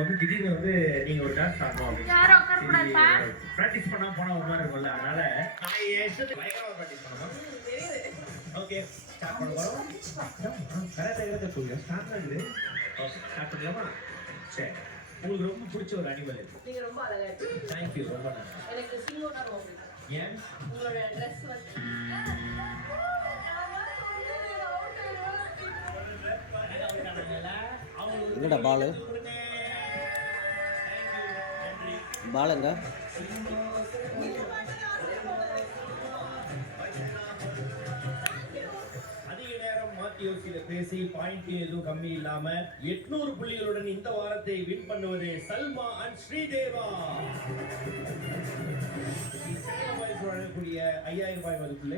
வந்து திடீர்னு வந்து நீங்க ஒரு டான்ஸ் ஆடணும் யாரும் உட்கார கூடாதுப்பா. பிராக்டிஸ் பண்ணா போனா ஒரு மாதிரி இருக்கும்ல, அதனால நான் இஷ்டத்துக்கு பயங்கரமா பிராக்டிஸ் பண்ணுவோம். ஓகே ஸ்டார்ட் பண்ண போறோம். கரெக்டா சொல்லுங்க, ஸ்டார்ட் ஆகுது. ஓகே ஸ்டார்ட் பண்ணலாமா? சரி, உங்களுக்கு ரொம்ப பிடிச்ச ஒரு அனிமல் இருக்கு. நீங்க ரொம்ப அழகா இருக்கீங்க. தேங்க் யூ, ரொம்ப நன்றி. எனக்கு சிங்கோனா ரொம்ப பிடிக்கும். ஏன்? உங்களோட Dress வந்து எங்கடா பாலு? பாலுங்க அதிக நேரம் மாத்தியோசியில பேசி பாயிண்ட் எதுவும் கம்மி இல்லாம 800 புள்ளிகளுடன் இந்த வாரத்தை வின் பண்ணுவது சல்மா அண்ட் ஸ்ரீதேவா. வழங்கக்கூடிய 5000 ரூபாய் மதிப்புள்ள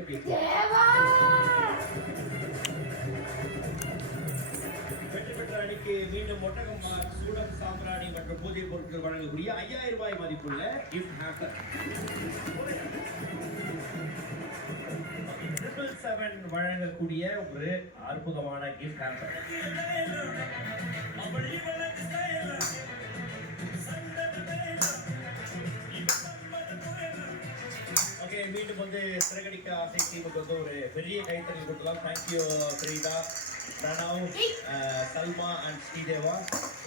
வெற்றி பெற்ற அணிக்கு மீண்டும் ஒட்டகம் சூடம் சாம்பிராணி மற்றும் பூஜை பொருட்கள் வழங்கக்கூடிய 5000 ரூபாய் மதிப்புள்ள கிஃப்ட் ஹேம்பர். 777 வழங்கக்கூடிய ஒரு அற்புதமான கிஃப்ட் ஹேம்பர். ஓகே, மீண்டும் வந்து சிறகடிக்க ஆசை டீமுக்கு வந்து ஒரு பெரிய கைத்தறி கொடுக்கலாம். Thank you Preetha, Pranav, Salma and Srideva.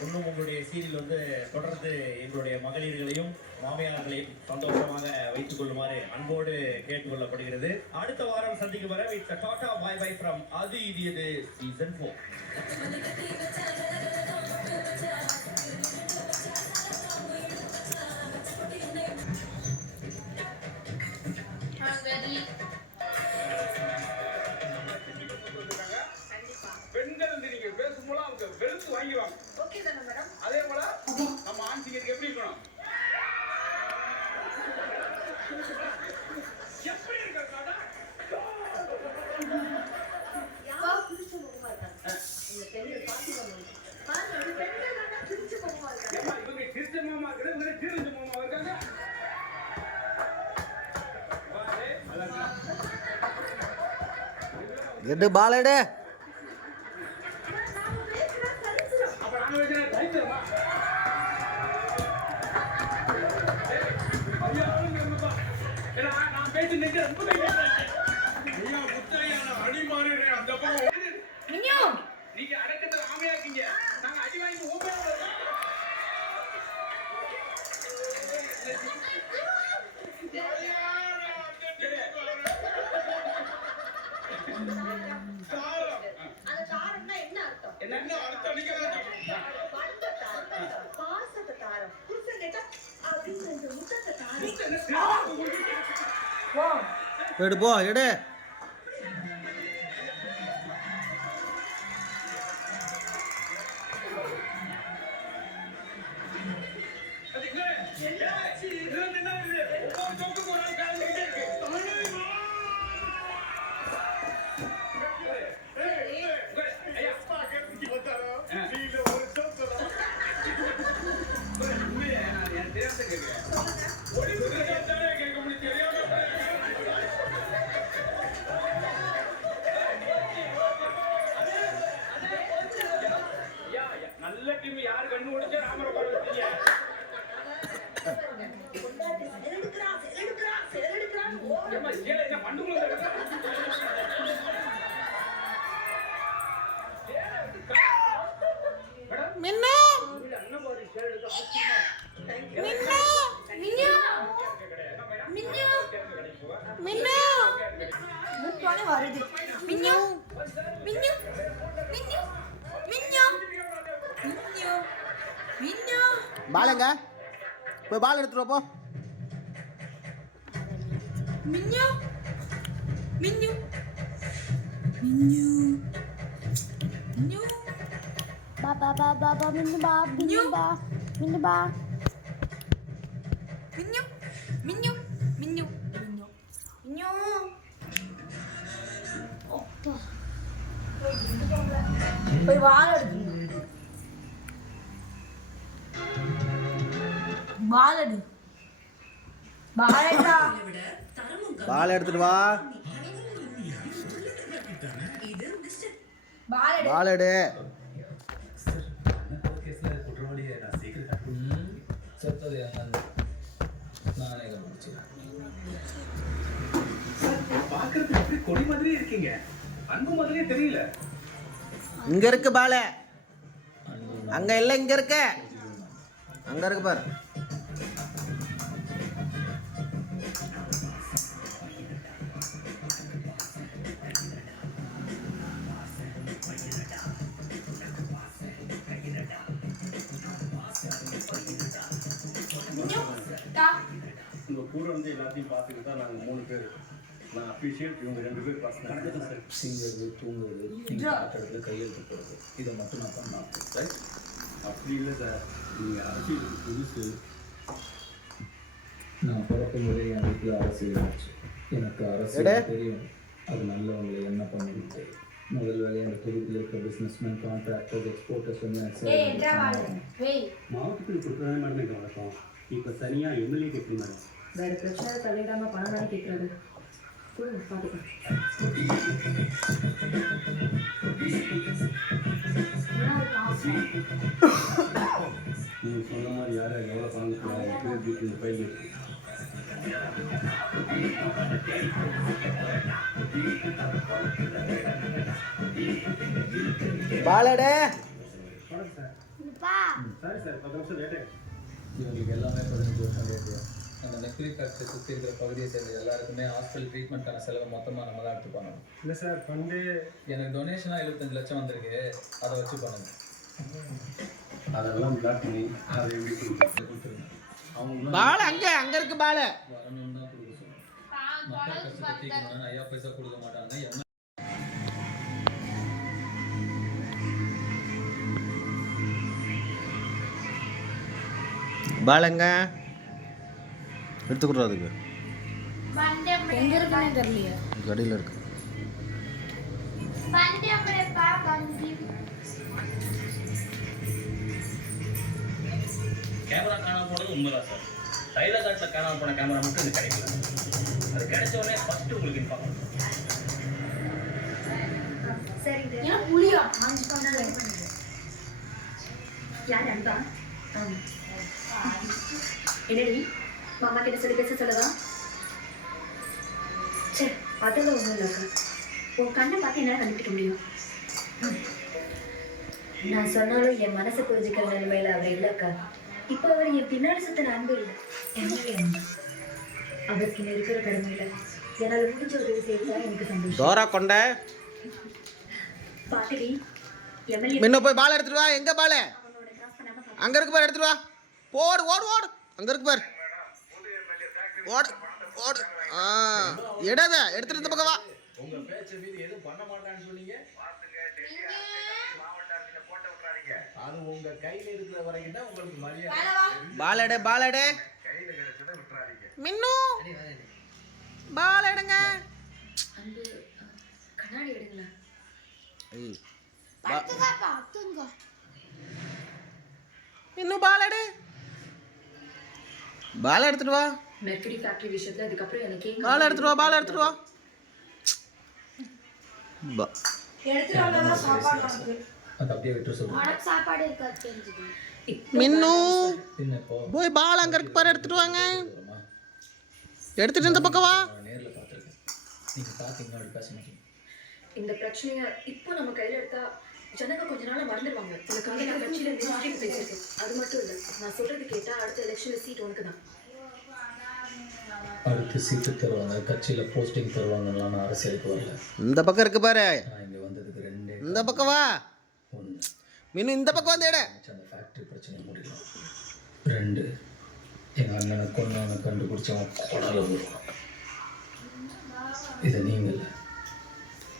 இன்னும் உங்களுடைய சீரியல் வந்து தொடர்ந்து எங்களுடைய மகளிர்களையும் மாமியார்களையும் சந்தோஷமாக வைத்துக் கொள்ளுமாறு அன்போடு கேட்டுக்கொள்ளப்படுகிறது. அடுத்த வாரம் சந்திக்கும் வரை it's tata bye bye from அது இது சீசன் 4. பெண்கள் வந்து நீங்க பேசும்போது அவங்க வெளுத்து வாங்கிடுவாங்க. ஓகே தானே மேடம்? அதே போல நம்ம ஆண் சிங்கருக்கு எப்படி இருக்கணும்? எப்படி இருக்கா? யாரோ பிடிச்ச முகமா இருக்காங்க. இந்த பெண்கள் பாத்தீங்க பாருங்க, இந்த பெண்கள் தான பிடிச்ச முகமா இருக்காங்க. ஏமா இவங்க திருச்ச மாமா இருக்காங்க, இவங்க திருஞ்ச மாமா இருக்காங்க. வாடே அழகா. எடு பாலடு. அப்ப நாங்க வெச்சா தைச்சமா. ஐயா ஆளுங்கப்பா. ஏன்னா நான் பேசி நிக்க ரொம்ப தைக்கிறேன். ஐயா முத்தையான அடி மாறிறே அந்த பக்கம். மின்யு நீங்க அடக்கத்துல ஆமையா இருக்கீங்க. நாங்க அடி வாங்கி ஓமையா வரோம். அந்த தாரம்னா என்ன அர்த்தம்? என்ன அர்த்தம் நீங்க பண்ட தாரம், பாசத்த தாரம், புருஷன் கேட்டா அப்படின்னு இந்த முத்தத்த தாரம். எடு போ எடு. நல்ல டீம் யாரு கண்ணு முடிச்சு ராமர பாடுவீங்க. ஏமா ஏல என்ன பண்டுக்குள்ள இருக்கா? மின்னு அண்ணபாடி சேடுக்கு ஆச்சரியமா. மின்னு மின்யு மின்யு மின்னு முட்டானே வருது. மின்யு மின்யு மின்யு மின்யு மின்யு மின்யு பாலுங்க போய் பால் எடுத்துட்டு போ. மின்யு மின்யு மின்யு மின்யு Ba minyu ba minyu ba minyu ba மின்யு மின்யு மின்யு மின்யு மின்யு போய் வாழ எடுக்கணும். பாலடு பாலடா பால் எடுத்துட்டு வா. பாலடு பால் எடு. கேஸ்ல குற்றவாளியை நான் சீக்கிரம் செத்தது என் அண்ணன். நானே கண்டுபிடிச்சேன். பாக்குறதுக்கு எப்படி கொடி மாதிரியே இருக்கீங்க, அன்பு மாதிரியே தெரியல. இங்க இருக்கு பாலை, அங்க இல்ல, இங்க இருக்க, அங்க இருக்கு பாரு. மின்னு டா உங்க கூட வந்து எல்லாத்தையும் பார்த்துக்கிட்டு தான் நாங்கள் 3 பேர். நான் அப்ரிஷியேட் இவங்க 2 பேர் பர்சனல். திங்கிறது, தூங்குறது, நீங்கள் ஆட்டத்துல கையெழுத்து போடுறது, இதை மட்டும் நான் பண்ணலாம். ரைட்? அப்படி இல்லை சார், நீங்கள் அரசியலுக்கு புதுசு. நான் பிறக்கும் போதே என் வீட்டில் அரசியல் ஆச்சு. எனக்கு அரசியல் தெரியும், அது நல்லவங்களை என்ன பண்ணுறது. முதல் வேலையை அந்த தொகுதியில் இருக்க பிஸ்னஸ்மேன், கான்ட்ராக்டர்ஸ், எக்ஸ்போர்ட்டர்ஸ் ஏய் எட்ரா வாளு வெய் மாவட்டத்துக்கு கொடுக்குறதே மேடம் எங்கள் வழக்கம். இப்போ தனியாக எம்எல்ஏ கொடுத்து மேடம். வேறு பிரச்சனை தலையிடாமல் பணம் தானே கேட்குறது. பார்த்துக்கலாம். நீங்கள் சொன்ன மாதிரி யார் எவ்வளோ பணம் கொடுக்குறாங்க வீட்டு இந்த பைக் இருக்கு. பாலடே மினிபா சாரி சார், 10 நிமிஷம் லேட்டு. இவங்களுக்கு எல்லாமே 15 வருஷம் லேட்டு. அந்த நெக்லி ஃபேக்ட்ரி சுற்றி இருக்கிற பகுதியை சேர்ந்த எல்லாருக்குமே ஹாஸ்பிட்டல் ட்ரீட்மெண்ட்டான செலவை மொத்தமாக நம்ம தான் எடுத்து பண்ணணும். இல்லை சார், ஃபண்டு எனக்கு டொனேஷனாக 75 லட்சம் வந்திருக்கு, அதை வச்சு பண்ணுங்க. அதெல்லாம் பிளாக் பண்ணி அதை எப்படி கொடுத்துருங்க. அவங்க பாலை அங்க அங்க இருக்கு பாலை. வரணும்னு தான் கொடுக்க சொல்லுங்க. மக்கள் கஷ்டத்தை தீர்க்கணும்னு 5 பைசா கொடுக்க மாட்டாங்க. என்ன பாலங்க எடுத்துக்கிறோம். அதுக்கு எங்க இருக்குனே தெரியலையே. கடையில் இருக்கு. கேமரா காணாம போனது உண்மைதான் சார். தைலகாட்டில் காணாம போன கேமரா மட்டும் எனக்கு கிடைக்கல. அது கிடைச்ச உடனே ஃபர்ஸ்ட் உங்களுக்கு இன்ஃபார்ம் பண்ணுறேன். சரிங்க. ஏன்னா புளியா 5 பண்ணா ரெடி பண்ணிடு. யார் அன்பா? என்னடி மாமா கிட்ட சொல்லி பேச சொல்லவா? சரி, அதெல்லாம் ஒன்றும் இல்லைக்கா. உன் கண்ணை பார்த்து என்னால் கண்டுபிடிக்க முடியும். நான் சொன்னாலும் என் மனசை புரிஞ்சுக்கிற நிலைமையில அவர் இல்லைக்கா. இப்போ அவர் என் பின்னாடி சுத்த அன்பு இல்லை, என்னுடைய அன்பு. அவருக்கு இங்க இருக்கிற கடமையில என்னால் முடிஞ்ச உதவி செய்யறதா எனக்கு சந்தோஷம். தோரா கொண்ட பாத்துடி, எம்எல்ஏ முன்ன போய் பால் எடுத்துட்டு வா. எங்க பாலை? அவனோட கிராஸ் பண்ணாம அங்க இருக்கு பாரு, எடுத்துட்டு வா. போடு ஓடு ஓடு, அங்க இருக்கு பாரு. ஓடு ஓடு. எடாத, எடுத்துட்டு இந்த பக்கம் வா. உங்க பேச்சை மீறி எதுவும் பண்ண மாட்டான்னு சொன்னீங்க. அது உங்க கையில இருக்கிற வரைக்கும் தான் உங்களுக்கு மரியாதை. பாலடே பாலடே மின்னு பால் எடுங்க. அன்பு கண்ணாடி எடுங்களா? ஏய் படுத்துங்கப்பா தூங்க. இன்னும் பால் எடு. பால் எடுத்துட்டு வா. மெர்க்கரி ஃபேக்டரி விஷயத்துல அதுக்கப்புறம் எனக்கு பால் எடுத்துட்டு வா, பால் எடுத்துட்டு வா. எடுத்துட்டு வரலாம் சாப்பாடு இருக்கு. அதை அப்படியே விட்டு சொல்லுங்க. உனக்கு சாப்பாடு இருக்காது தெரிஞ்சுக்கணும். மின்னு பின்ன இப்போ போய் பால் அங்க இருக்கு பாரு, எடுத்துட்டு வாங்க. வருமா? எடுத்துட்டு இந்த பக்கம் வா. நான் நேரில் பார்த்துருக்கேன். நீங்கள் பார்த்தீங்கன்னா அப்படி பேச மாட்டீங்க. இந்த பிரச்சனையை இப்போ நம்ம கையில எடுத்தா ஜனங்க கொஞ்ச நாள் மறந்துடுவாங்க. உனக்காக நான் கட்சியில மினிஸ்ட்ரி பேசியிருக்கேன். அது மட்டும் இல்லை, நான் சொல்றது கேட்டா அடுத்த எலெக்ஷன்ல சீட் உனக்கு தான். அடுத்து சீட்டு தருவாங்க, கட்சியில் போஸ்டிங் தருவாங்கலாம். நான் அரசியலுக்கு வரல. இந்த பக்கம் இருக்கு பாரு, நான் இங்கே வந்ததுக்கு 2 இந்த பக்கம் வா. 1 மின்னு இந்த பக்கம் வந்து எடு. அந்த ஃபேக்ட்ரி பிரச்சனை முடியலாம். 2 எங்கள் அண்ணனை கொண்டான கண்டுபிடிச்சவன் கொடலை வருவான். இதை நீங்கள்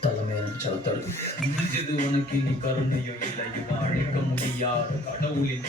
தலைமையை நினைச்சால தடுக்க முடியாது. உனக்கு நீ கருணையும் இல்லை, அழிக்க முடியாத கடவுளின்